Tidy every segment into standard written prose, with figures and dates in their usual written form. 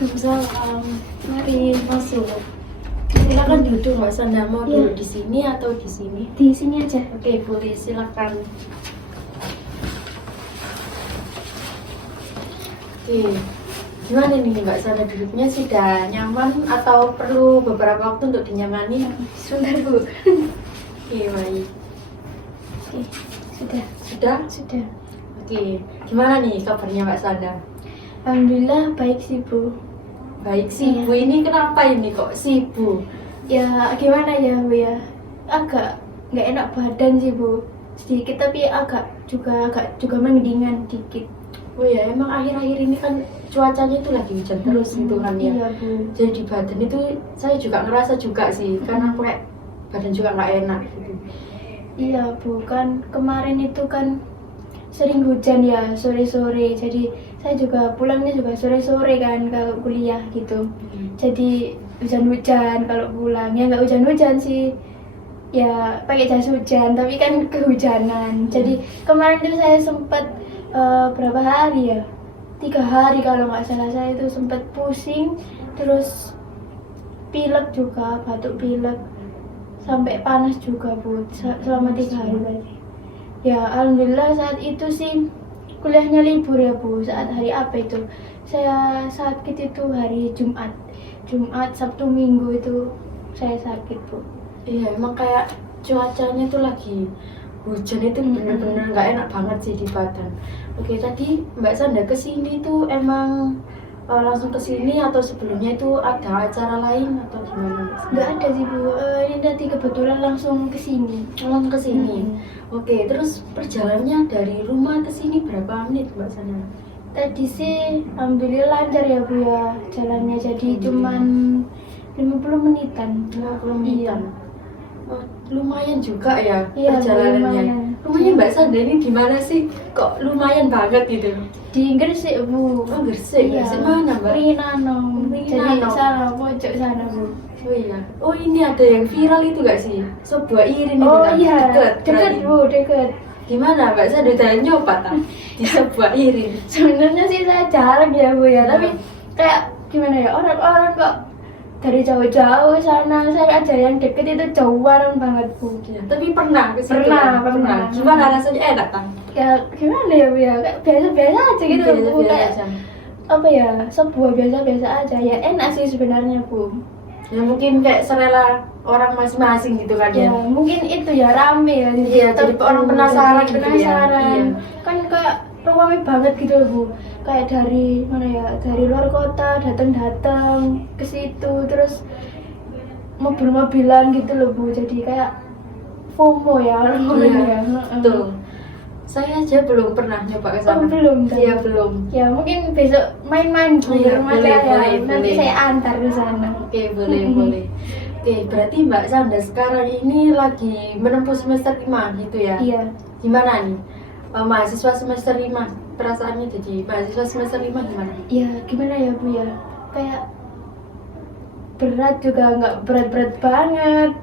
Waalaikumsalam. Mari masuk. Silakan duduk Mbak Sanda. Mau Iya. duduk di sini atau di sini? Di sini aja. Oke, boleh silakan. Oke. Gimana nih Mbak Sanda duduknya sudah nyaman atau perlu beberapa waktu untuk dinyamani? Sebentar Bu. Oke, baik. Oke, sudah. Sudah? Sudah. Oke. Gimana nih kabarnya Mbak Sanda? Alhamdulillah baik sih Bu. Baik sih, Iya. Bu ini kenapa ini kok sibuk? Ya gimana ya Bu ya. Agak nggak enak badan sih Bu. Sedikit tapi agak juga mendingan dikit. Oh ya, emang akhir-akhir ini kan cuacanya itu lagi hujan terus gitu kan ya. Iya Bu. Jadi di badan itu saya juga ngerasa juga sih, karena aku kayak badan juga nggak enak gitu. Iya Bu, kan kemarin itu kan sering hujan ya sore-sore. Jadi saya juga pulangnya juga sore-sore kan kalau kuliah gitu. Jadi hujan-hujan kalau pulang, ya nggak hujan-hujan sih, ya pakai jas hujan tapi kan kehujanan. Jadi kemarin tuh saya sempat berapa hari ya, 3 hari kalau nggak salah, saya itu sempat pusing, terus pilek juga, batuk pilek, sampai panas juga Bu, selama 3 hari tadi. Ya alhamdulillah saat itu sih kuliahnya libur ya Bu. Saat hari apa itu, saya sakit itu hari Jumat, Sabtu, Minggu itu saya sakit Bu. Iya, emang kayak cuacanya tuh lagi hujan itu bener-bener nggak enak banget sih di badan. Oke, tadi Mbak Sanda kesini tuh emang langsung kesini atau sebelumnya itu ada acara lain atau gimana Mbak Sanda? Nggak ada sih Bu. Ini tadi kebetulan langsung kesini. Langsung kesini. Oke, terus perjalanannya dari rumah ke sini berapa menit Mbak Sanda? Tadi sih alhamdulillah lancar ya Bu ya jalannya, jadi cuman 50 menitan. 50 menitan. Oh, lumayan juga ya Iya, perjalanannya. lumayan. Rumahnya Mbak Sanda ini di mana sih? Kok lumayan banget gitu? Di Gresik Bu. Oh, Gresik. Iya. Gresik mana Mbak? Rinano. Jadi Rinano. sana pojok sana Bu. Oh iya. Oh ini ada yang viral itu gak sih? Sebuah irin itu Oh kan? iya, Deket dekat berarti. Bu, dekat. Gimana Mbak Sanda udah nyoba tak? Di sebuah irin. Sebenarnya sih saya jarang ya Bu ya, Iya. tapi kayak gimana ya, orang-orang kok dari jauh-jauh sana, saya aja yang deket itu jauhan banget Bu. Iya. Tapi pernah ke situ? Pernah, kan? pernah. Gimana rasanya, enak kan? Ya gimana ya Bu ya, kayak biasa-biasa aja gitu Bu, Biasa-biasa kayak aja. apa ya, sebuah biasa-biasa aja ya, enak sih sebenarnya Bu. Ya mungkin kayak selera orang masing-masing gitu kan Ya ya. mungkin itu ya rame ya di Iya, jadi TikTok, orang penasaran jadi gitu ya. penasaran. Iya. Kan kayak rame banget gitu loh Bu, kayak dari mana ya, dari luar kota datang ke situ, terus mobil-mobilan gitu loh Bu, jadi kayak FOMO ya orang-orang Iya, ya. betul. Saya aja belum pernah nyoba ke sana. Oh, belum, kan? Iya, belum. Ya mungkin besok main-main Bu, Iya, ke rumah boleh, saya. boleh, Nanti boleh. saya antar ke sana. Oke, boleh, boleh. Oke, berarti Mbak Sanda sekarang ini lagi menempuh semester 5 gitu ya? Iya. Gimana nih? Mahasiswa semester 5, perasaannya jadi mahasiswa semester 5 gimana? Ya gimana ya Bu ya, kayak berat juga, nggak berat-berat banget,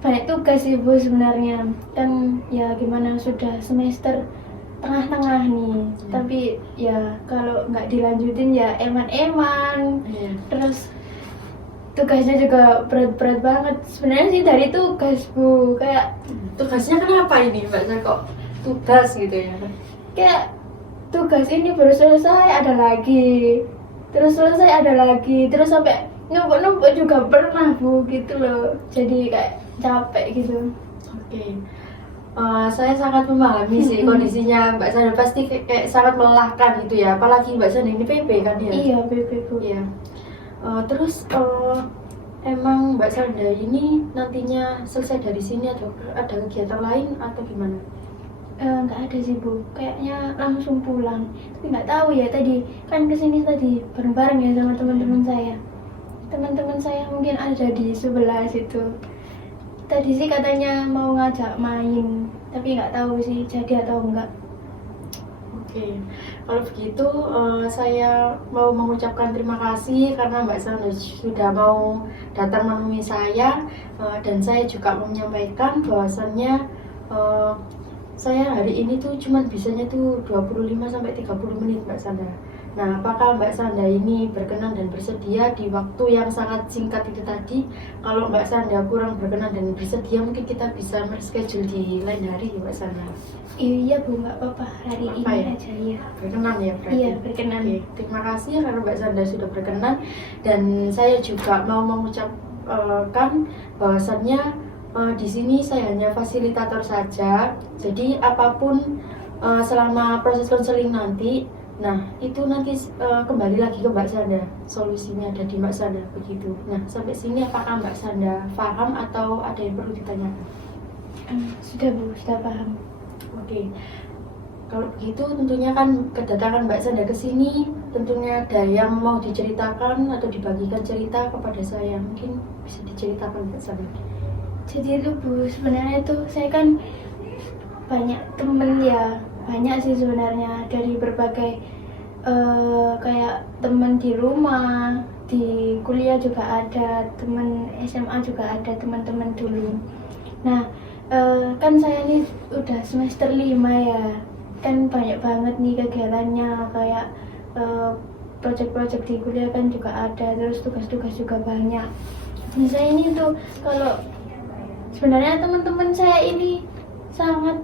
banyak tugas sih Bu sebenarnya. Kan ya gimana, sudah semester tengah-tengah nih, tapi ya kalau nggak dilanjutin ya eman-eman. Iya. Terus tugasnya juga berat-berat banget sebenarnya sih, dari tugas Bu, kayak Tugasnya kenapa ini Mbak Sanda kok tugas gitu ya? kayak tugas ini baru selesai ada lagi, terus selesai ada lagi, terus sampai numpuk-numpuk juga pernah Bu gitu loh, jadi kayak capek gitu. Oke. Saya sangat memahami sih kondisinya Mbak Sanda, pasti kayak sangat melelahkan gitu ya, apalagi Mbak Sanda ini PP kan ya? Iya PP Bu. Iya. Terus emang Mbak Sanda ini nantinya selesai dari sini atau ada kegiatan lain atau gimana? Nggak ada sih Bu, kayaknya langsung pulang, tapi nggak tahu ya, tadi kan kesini tadi bareng-bareng ya sama teman-teman saya mungkin ada di sebelah situ. Tadi sih katanya mau ngajak main, tapi nggak tahu sih jadi atau enggak. Oke, kalau begitu saya mau mengucapkan terima kasih karena Mbak Sanda sudah mau datang menemui saya, dan saya juga mau menyampaikan bahwasannya saya hari ini tuh cuman bisanya tuh 25 sampai 30 menit Mbak Sandra. Nah, apakah Mbak Sandra ini berkenan dan bersedia di waktu yang sangat singkat itu tadi? Kalau Mbak Sandra kurang berkenan dan bersedia, mungkin kita bisa reschedule di lain hari Mbak Sandra. Iya Bu, nggak apa-apa, hari Apa ini ya? aja ya. Berkenan ya berarti? Iya, berkenan. Oke, terima kasih karena Mbak Sandra sudah berkenan. Dan saya juga mau mengucapkan bahwasannya di sini saya hanya fasilitator saja. Jadi apapun selama proses konseling nanti, nah itu nanti kembali lagi ke Mbak Sandra. Solusinya ada di Mbak Sandra begitu. Nah, sampai sini apakah Mbak Sandra paham atau ada yang perlu ditanyakan? Sudah Bu, sudah paham. Oke. Kalau begitu tentunya kan kedatangan Mbak Sandra ke sini tentunya ada yang mau diceritakan atau dibagikan cerita kepada saya. Mungkin bisa diceritakan Mbak Sandra. Jadi itu Bu, sebenarnya tuh saya kan banyak temen ya, banyak sih sebenarnya dari berbagai kayak temen di rumah, di kuliah juga ada, temen SMA juga ada, teman-teman dulu. Nah, kan saya ini udah semester 5 ya, kan banyak banget nih kegiatannya, kayak project-project di kuliah kan juga ada, terus tugas-tugas juga banyak. Nah, saya ini tuh kalau sebenarnya teman-teman saya ini sangat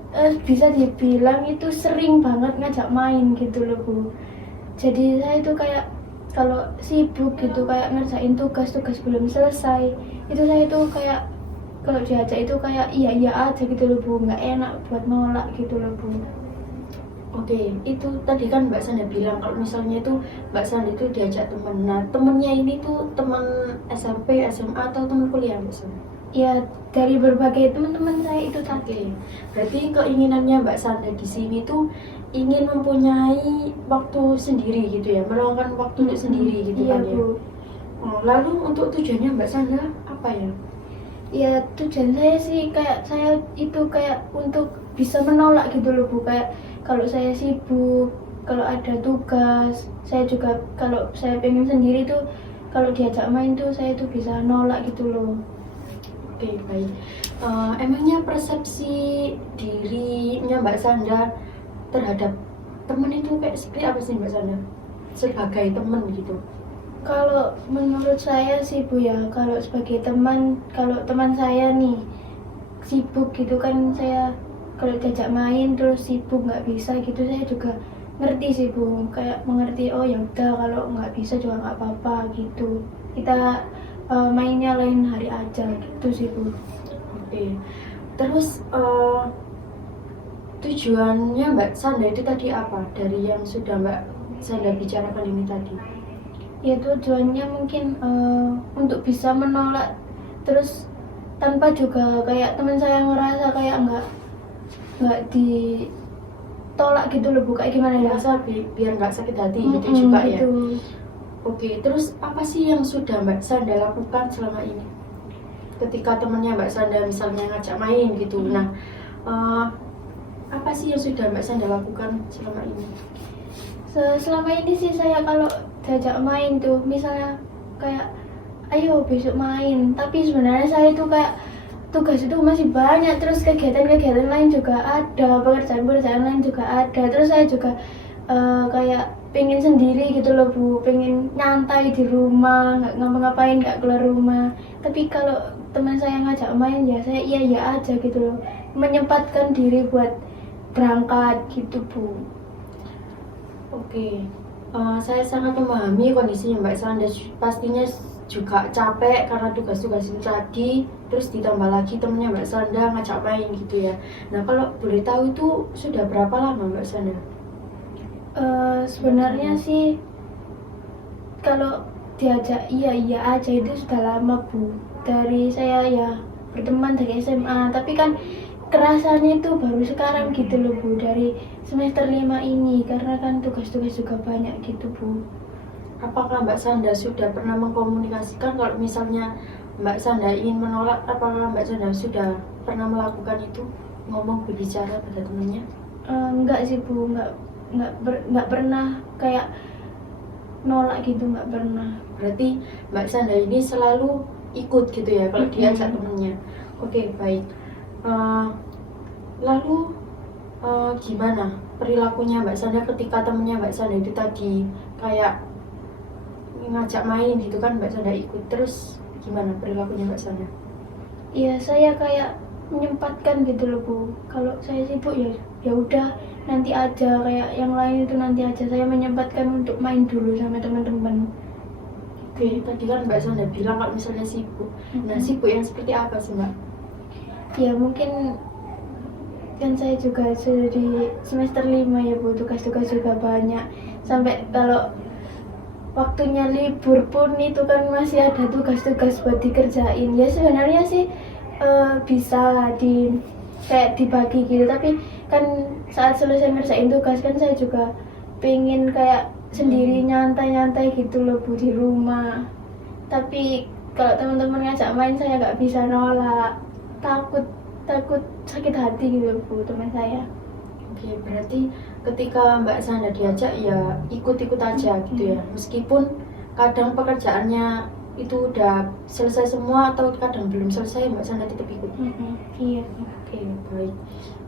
bisa dibilang itu sering banget ngajak main gitu loh Bu. Jadi saya itu kayak kalau sibuk gitu kayak ngerjain tugas-tugas belum selesai, itu saya itu kayak kalau diajak itu kayak iya aja gitu loh Bu, nggak enak buat nolak gitu loh Bu. Oke, itu tadi kan Mbak Sandra bilang kalau misalnya itu Mbak Sandra itu diajak temen. Nah, temennya ini tuh teman SMP, SMA atau teman kuliah Mbak Sandra? Ya dari berbagai teman-teman saya itu tadi. Oke, berarti keinginannya Mbak Sandra di sini tuh ingin mempunyai waktu sendiri gitu ya, meluangkan waktu untuk sendiri gitu Iya kan ya. Bu. Lalu untuk tujuannya Mbak Sandra apa ya? Ya tujuan saya sih kayak saya itu kayak untuk bisa menolak gitu loh Bu, kayak kalau saya sibuk, kalau ada tugas, saya juga kalau saya pengen sendiri tuh kalau diajak main tuh saya tuh bisa nolak gitu loh. Oke, baik. Emangnya persepsi dirinya Mbak Sandra terhadap temen itu kayak seperti apa sih Mbak Sandra? Sebagai temen gitu. Kalau menurut saya sih Bu ya, kalau sebagai teman, kalau teman saya nih sibuk gitu kan, saya kalau diajak main terus sibuk nggak bisa gitu, saya juga ngerti sih Bu, kayak mengerti, oh ya udah kalau nggak bisa juga nggak apa-apa gitu, kita mainnya lain hari aja gitu sih Bu. Oke. Terus tujuannya Mbak Sandra itu tadi apa dari yang sudah Mbak Sandra bicarakan ini tadi? Ya tujuannya mungkin untuk bisa menolak, terus tanpa juga kayak teman saya ngerasa kayak nggak ditolak gitu loh Bu, kayak gimana ya? Merasa biar nggak sakit hati gitu juga ya. Gitu. Oke, terus apa sih yang sudah Mbak Sandra lakukan selama ini? Ketika temennya Mbak Sandra misalnya ngajak main gitu, nah apa sih yang sudah Mbak Sandra lakukan selama ini? Selama ini sih saya kalau diajak main tuh, misalnya kayak ayo besok main, tapi sebenarnya saya itu kayak tugas itu masih banyak, terus kegiatan-kegiatan lain juga ada, pekerjaan-pekerjaan lain juga ada, terus saya juga kayak pengen sendiri gitu loh Bu, pengen nyantai di rumah, nggak ngapa-ngapain, nggak keluar rumah. Tapi kalau teman saya ngajak main ya saya iya aja gitu loh, menyempatkan diri buat berangkat gitu Bu. Oke, saya sangat memahami kondisinya Mbak Sandra, pastinya juga capek karena tugas-tugas itu tadi, terus ditambah lagi temennya Mbak Sandra ngajak main gitu ya. Nah, kalau boleh tahu itu sudah berapa lama Mbak Sandra? Sebenarnya sih kalau diajak iya aja itu sudah lama Bu, dari saya ya berteman dari SMA, tapi kan kerasanya itu baru sekarang gitu loh Bu, dari semester 5 ini, karena kan tugas-tugas juga banyak gitu Bu. Apakah Mbak Sandra sudah pernah mengkomunikasikan kalau misalnya Mbak Sandra ingin menolak, apakah Mbak Sandra sudah pernah melakukan itu, ngomong berbicara pada temannya? Enggak sih Bu, nggak pernah kayak nolak gitu, nggak pernah. Berarti Mbak Sandra ini selalu ikut gitu ya kalau diajak temennya. Oke, baik. Lalu gimana perilakunya Mbak Sanda ketika temennya Mbak Sanda itu tadi kayak ngajak main gitu kan, Mbak Sanda ikut, terus gimana perilakunya Mbak Sanda? Ya saya kayak menyempatkan gitu loh Bu. Kalau saya sibuk ya ya udah nanti aja, kayak yang lain itu nanti aja. Saya menyempatkan untuk main dulu sama teman-teman. Oke, tadi kan Mbak Sanda bilang kalau misalnya sibuk. Nah, sibuk yang seperti apa sih Mbak? Ya mungkin kan saya juga sudah di semester 5 ya Bu, tugas-tugas juga banyak. Sampai kalau waktunya libur pun itu kan masih ada tugas-tugas buat dikerjain. Ya sebenarnya sih bisa kayak dibagi gitu, tapi kan saat selesai ngerjain tugas kan saya juga pengen kayak sendiri nyantai-nyantai gitu loh Bu di rumah. Tapi kalau teman-teman ngajak main saya nggak bisa nolak, takut sakit hati gitu Bu teman saya. Oke, berarti ketika Mbak Sanda diajak ya ikut-ikut aja gitu ya, meskipun kadang pekerjaannya itu udah selesai semua atau kadang belum selesai, Mbak Sanda tetap ikut. Iya. Oke, baik.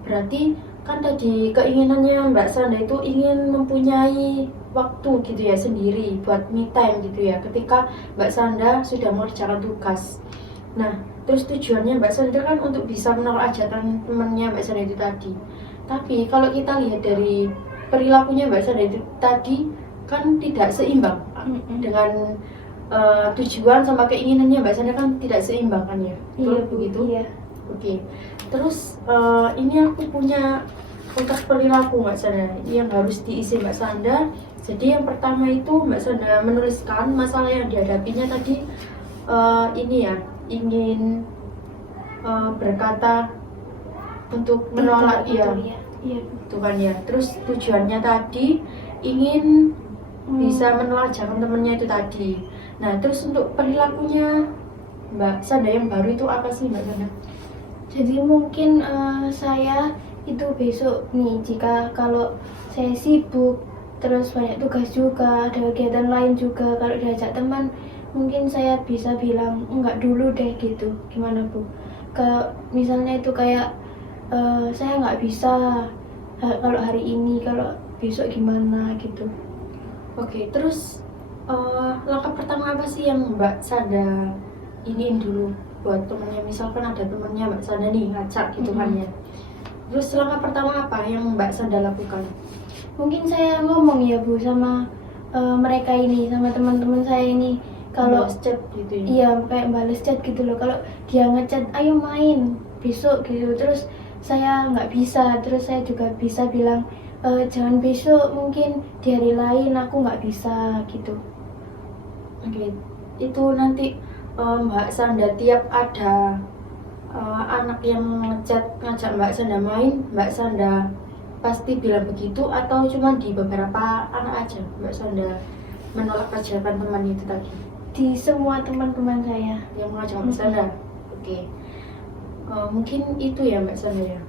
Berarti kan tadi keinginannya Mbak Sanda itu ingin mempunyai waktu gitu ya sendiri buat me time gitu ya ketika Mbak Sanda sudah mengerjakan tugas. Nah, terus tujuannya Mbak Sanda kan untuk bisa menolak ajakan temannya Mbak Sanda itu tadi. Tapi kalau kita lihat dari perilakunya Mbak Sanda itu tadi kan tidak seimbang dengan tujuan sama keinginannya Mbak Sanda kan tidak seimbang kan ya? Iya begitu? Iya. Oke. Terus ini aku punya kotak perilaku Mbak Sanda yang harus diisi Mbak Sanda. Jadi yang pertama itu Mbak Sanda menuliskan masalah yang dihadapinya tadi ini ya, ingin berkata untuk menolak Iya. Tuhan ya. Terus tujuannya tadi ingin bisa menolak ajakan temennya itu tadi. Nah, terus untuk perilakunya Mbak Sanda yang baru itu apa sih Mbak Sanda? Jadi mungkin saya itu besok nih, jika kalau saya sibuk terus banyak tugas juga, ada kegiatan lain juga, kalau diajak teman mungkin saya bisa bilang enggak dulu deh gitu. Gimana Bu? Misalnya itu kayak saya nggak bisa kalau hari ini, kalau besok gimana gitu. Oke, terus langkah pertama apa sih yang Mbak Sanda iniin dulu buat temennya? Misalkan ada temennya Mbak Sanda nih ngajak gitu kan ya. Terus langkah pertama apa yang Mbak Sanda lakukan? Mungkin saya ngomong ya Bu sama mereka ini, sama teman-teman saya ini. Kalau balas chat gitu ya? Iya, kayak balas chat gitu loh. Kalau dia ngechat ayo main besok gitu, terus saya nggak bisa, terus saya juga bisa bilang jangan besok, mungkin di hari lain aku nggak bisa gitu. Oke, itu nanti Mbak Sanda tiap ada anak yang ngajak Mbak Sanda main, Mbak Sanda pasti bilang begitu atau cuma di beberapa anak aja Mbak Sanda menolak ajakan teman itu tadi? Di semua teman-teman saya Yang mengajak Mbak Sanda? Oke. Mungkin itu ya Mbak Sanda ya,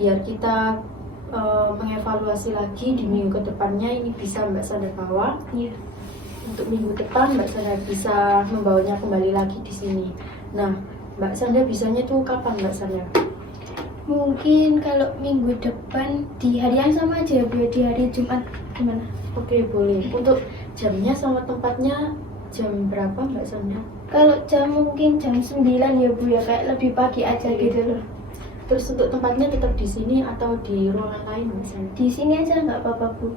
biar kita mengevaluasi lagi di minggu kedepannya ini bisa Mbak Sanda bawa. Iya. Untuk minggu depan Mbak Sanda bisa membawanya kembali lagi di sini. Nah, Mbak Sanda bisanya tuh kapan Mbak Sanda? Mungkin kalau minggu depan di hari yang sama aja ya Bu, di hari Jumat gimana? Oke, boleh. Untuk jamnya sama tempatnya jam berapa Mbak Sanda? Kalau jam mungkin jam 9 ya Bu ya, kayak lebih pagi aja gitu loh. Terus untuk tempatnya tetap di sini atau di ruangan lain Mbak Sanda? Di sini aja nggak apa-apa Bu.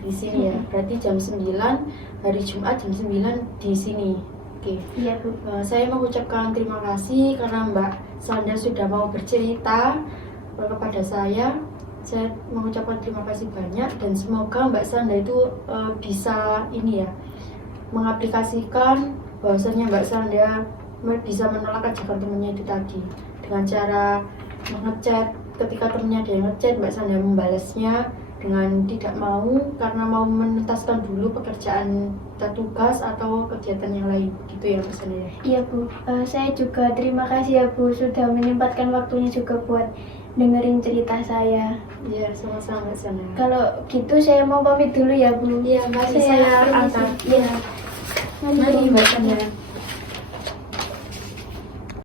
Di sini ya. Berarti jam 9 hari Jumat jam 9 di sini. Oke. Iya Bu. Saya mengucapkan terima kasih karena Mbak Sanda sudah mau bercerita kepada saya. Saya mengucapkan terima kasih banyak dan semoga Mbak Sanda itu bisa ini ya, mengaplikasikan bahwasanya Mbak Sanda bisa menolak ajakan temannya itu tadi dengan cara mengechat. Ketika temannya ada yang ngechat, Mbak Sanda membalasnya dengan tidak mau karena mau menuntaskan dulu pekerjaan tugas atau kegiatan yang lain, gitu ya Mbak Sanda? Iya Bu, saya juga terima kasih ya Bu sudah menyempatkan waktunya juga buat dengerin cerita saya. Iya, sama-sama Mbak Sanda. Kalau gitu saya mau pamit dulu ya Bu. Iya, mari saya antar. Iya. Mari Mbak Sanda.